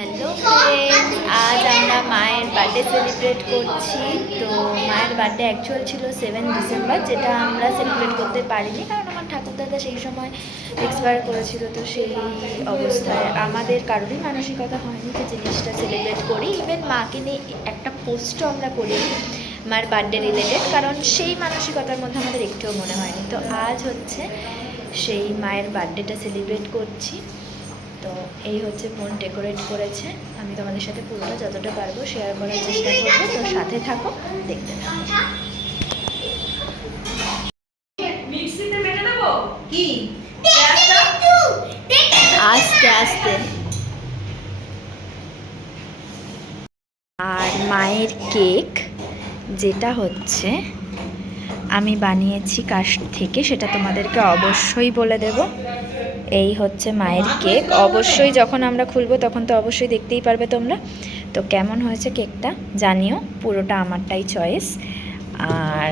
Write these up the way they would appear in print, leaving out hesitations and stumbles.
Hello friends, আজ আমরা মায়ের বার্থডে সেলিব্রেট করছি। তো মায়ের বার্থডে অ্যাকচুয়াল ছিল 7 ডিসেম্বর, যেটা আমরা সেলিব্রেট করতে পারিনি কারণ আমার ঠাকুরদাদা সেই সময় এক্সপায়ার করেছিল। তো সেই অবস্থায় আমাদের কারোরই মানসিকতা হয়নি যে জিনিসটা সেলিব্রেট করি। ইভেন মাকে নিয়ে একটা পোস্টও আমরা করি মার বার্থডে রিলেটেড, কারণ সেই মানসিকতার মধ্যে আমাদের একটুও মনে হয়নি। তো আজ হচ্ছে সেই মায়ের বার্থডেটা সেলিব্রেট করছি। তো এই হচ্ছে বোন ডেকোরেট করেছে। আমি তোমাদের সাথে পুরোটা যতটা পারবো শেয়ার করার চেষ্টা করবো। তো সাথে থাকো, দেখতে থাকো। আস্তে আস্তে। আর মায়ের কেক, যেটা হচ্ছে আমি বানিয়েছি কাশ থেকে, সেটা তোমাদেরকে অবশ্যই বলে দেব। এই হচ্ছে মায়ের কেক। অবশ্যই যখন আমরা খুলবো তখন তো অবশ্যই দেখতেই পারবে তোমরা। তো কেমন হয়েছে কেকটা জানিও, পুরোটা আমারটাই চয়েস। আর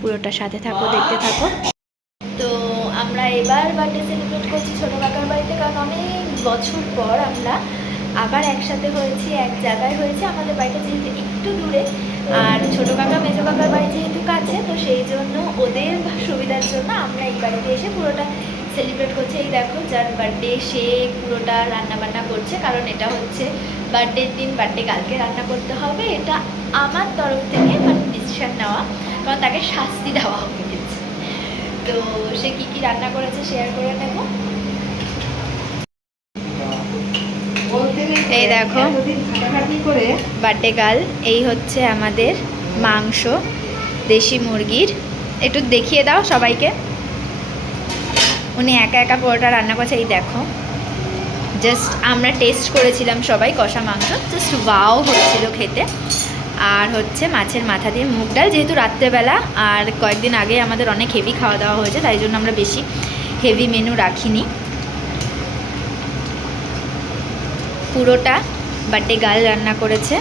পুরোটা সাথে থাকো, দেখতে থাকো। তো আমরা এবার বার্থডে সেলিব্রেট করছি ছোটো কাকার বাড়িতে, কারণ অনেক বছর পর আমরা আবার একসাথে হয়েছি, এক জায়গায় হয়েছে। আমাদের বাড়িটা যেহেতু একটু দূরে, আর ছোটো কাকা মেজো কাকার বাড়ি যেহেতু কাছে, তো সেই জন্য ওদের সুবিধার জন্য আমরা এই বাড়িতে এসে পুরোটা সেলিব্রেট করছি। এই দেখো, যার বার্থডে সে পুরোটা রান্নাবান্না করছে, কারণ এটা হচ্ছে বার্থডের দিন, বার্থডে কালকে রান্না করতে হবে। এটা আমার তরফ থেকে মানে ডিসিশন নেওয়া, কারণ তাকে শাস্তি দেওয়া হবে। তো সে কী কী রান্না করেছে শেয়ার করে নেব। এই দেখো বার্থডে গার্ল, এই হচ্ছে আমাদের মাংস দেশি মুরগির। একটু দেখিয়ে দাও সবাইকে। উনি একা একা পুরোটা রান্না করেছে। এই দেখো, জাস্ট আমরা টেস্ট করেছিলাম সবাই কষা মাংস, জাস্ট ওয়াও হচ্ছিল খেতে। আর হচ্ছে মাছের মাথা দিয়ে মুগ ডাল, যেহেতু রাত্রেবেলা আর কয়েকদিন আগে আমাদের অনেক হেভি খাওয়া দাওয়া হয়েছে, তাই জন্য আমরা বেশি হেভি মেনু রাখিনি। পুরোটা বার্থডে গার্ল রান্না করেছে।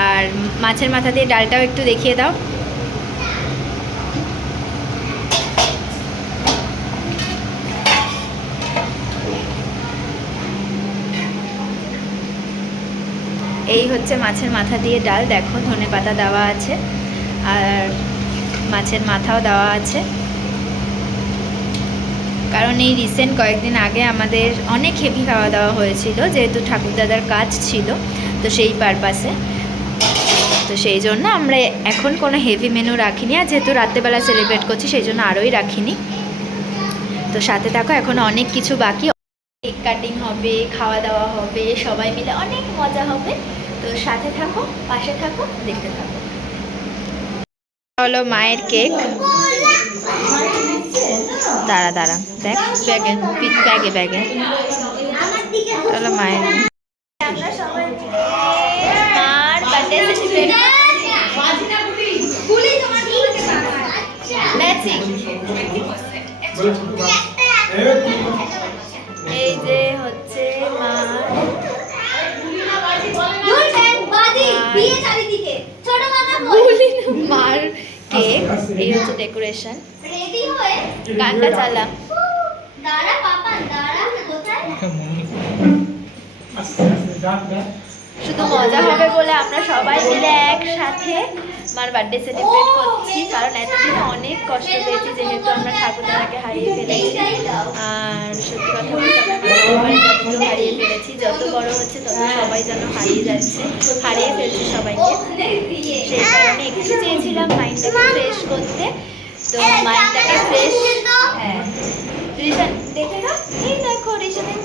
আর মাছের মাথা দিয়ে ডালটাও একটু দেখিয়ে দাও। এই হচ্ছে মাছের মাথা দিয়ে ডাল। দেখো, ধনেপাতা দেওয়া আছে আর মাছের মাথাও দেওয়া আছে, কারণ এই রিসেন্ট কয়েকদিন আগে আমাদের অনেক হেভি খাওয়া দাওয়া হয়েছিল, যেহেতু ঠাকুরদাদার কাজ ছিল, তো সেই পারপাসে। তো সেই জন্য আমরা এখন কোনো হেভি মেনু রাখিনি, আর যেহেতু রাত্রেবেলা সেলিব্রেট করছি সেই জন্য আরোই রাখিনি। তো সাথে থাকো, এখন অনেক কিছু বাকি। কেক কাটিং হবে, খাওয়া দাওয়া হবে, সবাই মিলে অনেক মজা হবে। তো সাথে থাকো, পাশে থাকো, দেখতে থাকো। হলো মায়ের কেক। দাঁড়া দাঁড়া, দেখ ব্যাগে, ব্যাগে ব্যাগে হলো মায়ের। আমরা সবাই মিলে মার বার্থডে সেলিব্রেট ম্যাচিং। এই যে হচ্ছে মার মার কেক, এই হচ্ছে ডেকোরেশন। গানটা চালাম। শুধু মজা হবে বলে আমরা সবাই মিলে একসাথে মার বার্থডে সেলিব্রেট করছি, কারণ এতদিনে অনেক কষ্ট পেয়েছি, যেহেতু আমরা ঠাকুরদাদাকে হারিয়ে ফেলেছি। আর সত্যি কথা বলতে আমরা যতগুলো হারিয়ে ফেলেছি, যত বড় হচ্ছে তত সবাই যেন হারিয়ে যাচ্ছে, হারিয়ে ফেলছে সবাইকে। সেই কারণে একটু চেয়েছিলাম মাইন্ডটাকে ফ্রেশ করতে। তো মাইন্ডটাকে ফ্রেশ, হ্যাঁ রিশান দেখে না, এই দেখো রিশানের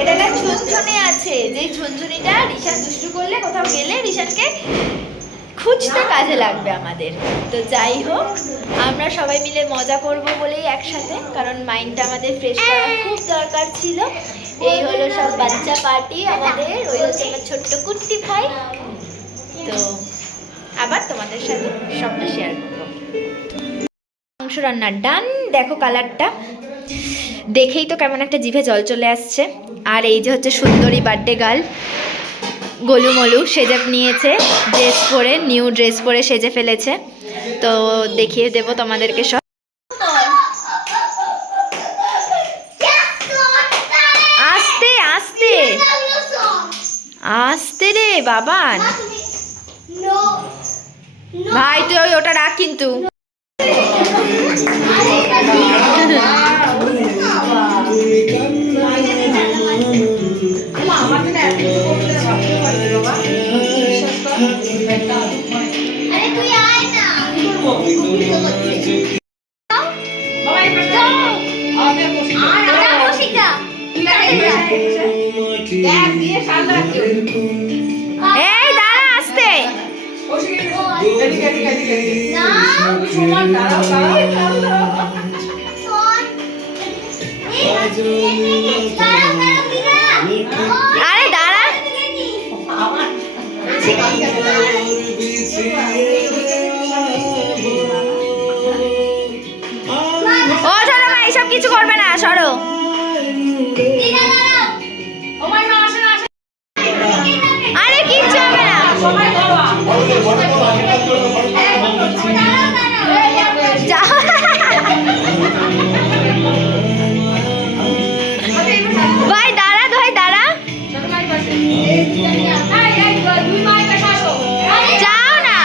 এটা একটা ঝুনঝুনি আছে, যে ঝুনঝুনিটা রিশান দুষ্টু করলে কোথাও গেলে রিশানকে খুঁজতে কাজে লাগবে আমাদের। তো যাই হোক, আমরা সবাই মিলে মজা করব বলেই একসাথে, কারণ মাইন্ডটা আমাদের ফ্রেশ করা খুব দরকার ছিল। এই হলো সব বাচ্চা পার্টি আমাদের। ওই হচ্ছে আমার ছোট্ট কুট্টি ভাই। তো আবার তোমাদের সাথে সবটা শেয়ার করবো। মাংস রান্না ডান। দেখো কালারটা দেখেই তো কেমন একটা জিভে জল চলে আসছে। আর এই যে হচ্ছে সুন্দরী বার্থডে গার্ল, গোলুমলু সেজে নিয়েছে, ড্রেস পরে, নিউ ড্রেস পরে সেজে ফেলেছে। তো দেখিয়ে দেবো তোমাদেরকে সব। বাবান ভাই তুই ওটা রাখ কিন্তু এই দাঁড়া আসতে আরে দাঁড়া ও ধরো মা এইসব কিছু করবে না সরো আরে কিচ্ছু হবে না ভাই দাঁড়া ভাই দাঁড়া যাও না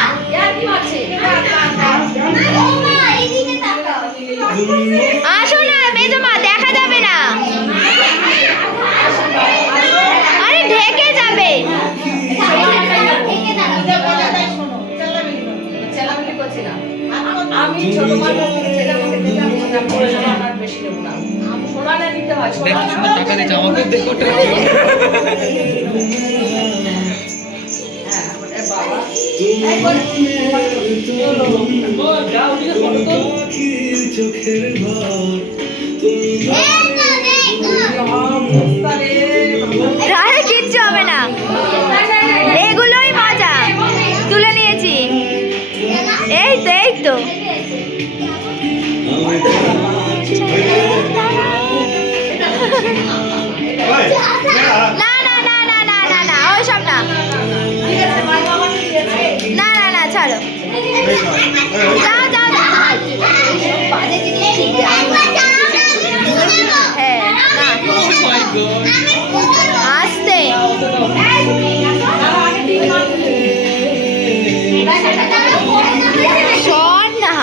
আসো না মেজমা দেখা যাবে না আরে ঢেকে যাবে আমি ছোট বেশি নেব না সোনাটা নিতে হয় টাকা দিচ্ছে আমাকে দেখো আরে কিচ্ছু হবে না এগুলোই মজা তুলে নিয়েছি এই তো না না না না না না না ওইসব না না না না ছাড়ো যাও যাও হ্যাঁ আসতে শোন না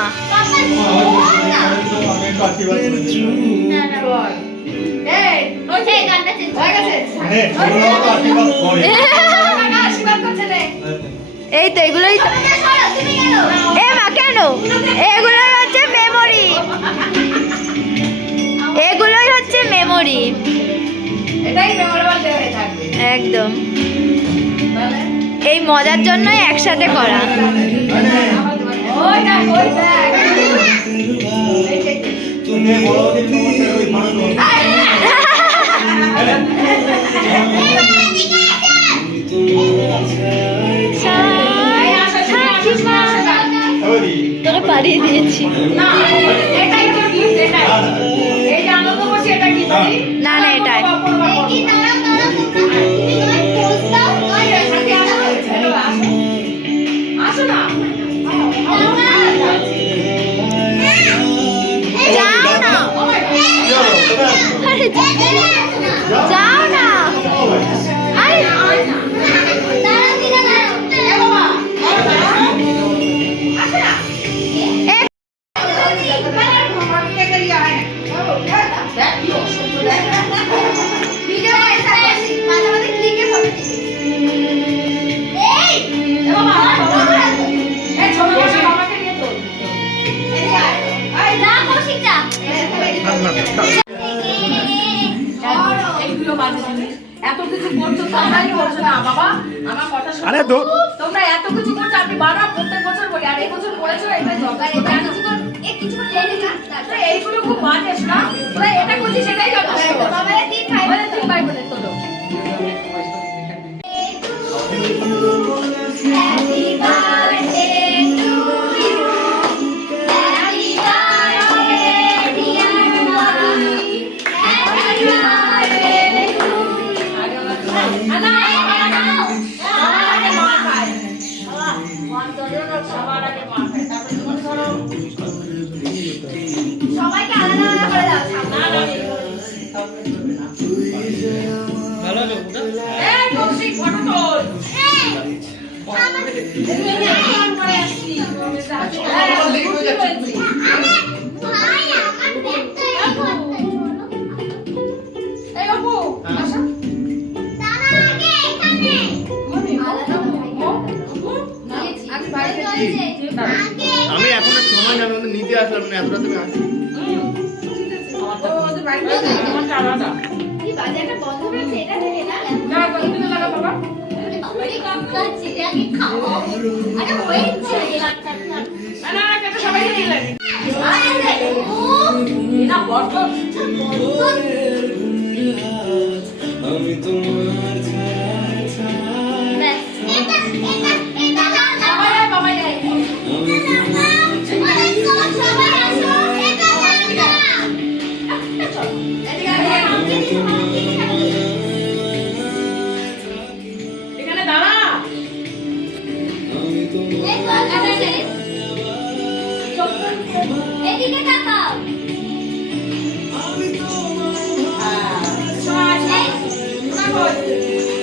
এই তো এগুলোই এ মা কেন এগুলোই হচ্ছে মেমোরি এগুলোই হচ্ছে মেমোরি একদম এই মজার জন্যই একসাথে করা তোকে পাঠিয়ে দিয়েছি না না এটাই যাও না যাও না এত কিছু করছো তোমরাই করছো না বাবা আমার কথা শুনো আরে তোমরা এত কিছু করছো আমি বারবার প্রত্যেক বছর বলি আর এই বছর করেছো এটা জগা এটা কিছু করে এইগুলো খুব বাজে না তোরা এটা করছিস সেটাই যথেষ্ট বাবা তিন ভাই বলে তোলো happy birthday to you happy birthday dear mommy happy birthday সবাইকে করে আসছি। এই অপু, আসো। আজ বাড়ি গেছি। আমি এখন সময় জানো নিতে আসলাম না এতটা তুমি আসো ওদের বাড়ি গেছি, আমারটা আলাদা। কি বাজারটা বন্ধ করেছে এটা থেকে না? না, কতদিন লাগা বাবা? না, না, কেটে সবাই নিয়ে এলেন। না, বড্ড। আমি তোমার বাবাই আয়, বাবাই আয়। এদিকে আয়, এখানে দাঁড়া। এদিকে তাকাও শোন, শোন, শোন।